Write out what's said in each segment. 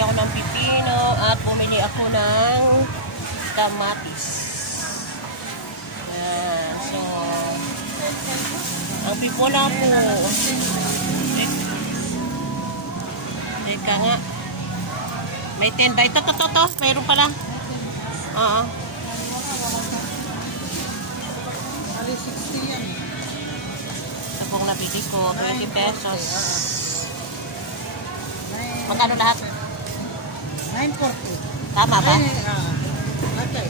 bumili ako ng pipino at bumili ako ng kamatis. Yan. So, ang pipola po. Teka nga. May 10 ba? Ito, to, to, to. Mayroon pala. Oo. Ali 60 yan. Ito pong nabili ko. 20 pesos. Magkano lahat? 940. Tama ba? Ay, ah, okay.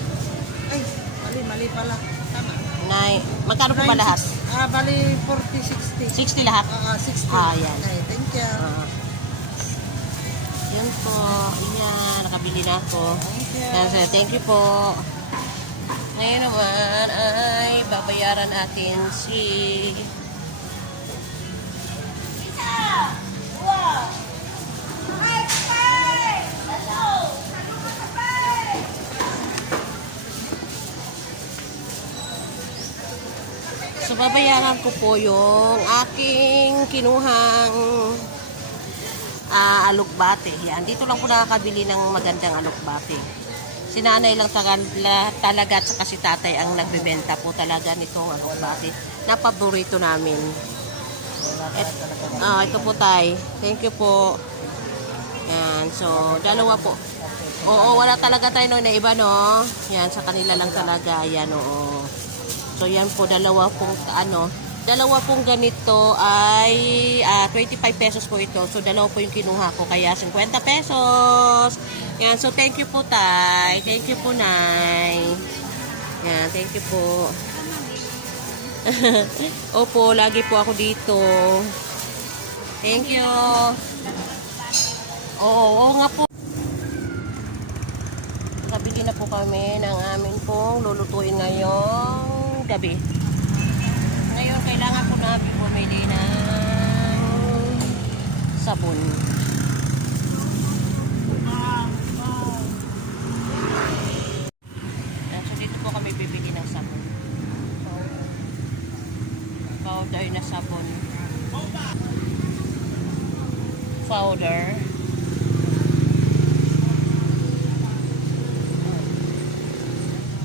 Ay, mali, mali pala. Tama. Nay, magkano po ba lahat? Ah, bali 40, 60. 60 lahat? Ah, ah, 60. Ah, yan. Okay, thank you. Ah. Yun po. Yan, nakabili na ako. Thank you. Thank you po. Ngayon naman ay babayaran natin si... So, babayaran ko po yung aking kinuhang ah, alukbate. Yan, dito lang po nakakabili ng magandang alukbate. Si nanay lang taga- talaga at saka si tatay ang nagbebenta po talaga nitong alukbate. Napaborito namin. Et, ah, ito po tay. Thank you po. Yan, so dalawa po. Oo, wala talaga tayo no, na iba no. Yan, sa kanila lang talaga. Yan, oo. So yan po, dalawa pong ano, dalawa pong ganito ay ah, 25 pesos po ito. So dalawa po yung kinuha ko, kaya 50 pesos. Yan, so thank you po tay. Thank you po nay. Yan, thank you po. Opo, lagi po ako dito. Thank you. Oo, oo nga po. Nakabili na po kami ng amin pong lulutuin ngayong gabi. Ngayon, kailangan po namin bumili ng sabon. So, dito po kami bibili ng sabon. Powder na sabon. Powder.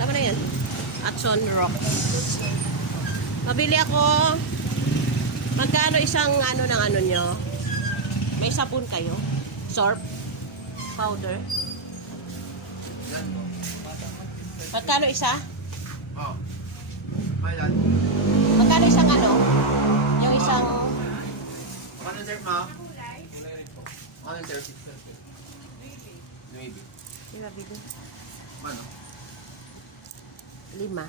Tama na yan. Atson Rocks. Mabili ako. Magkano isang ano ng ano nyo? May sabon kayo? Sorb? Powder? Magkano isa? Oh. Magkano isang ano? Yung isang... Ano sir ma? Ano sir? Maybe. Diba, bili? Ano? Lima.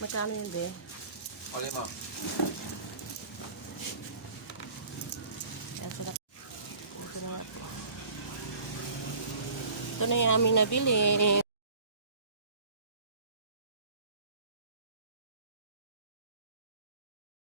Magkano yun, be? O lima. Ito na yung aming nabili.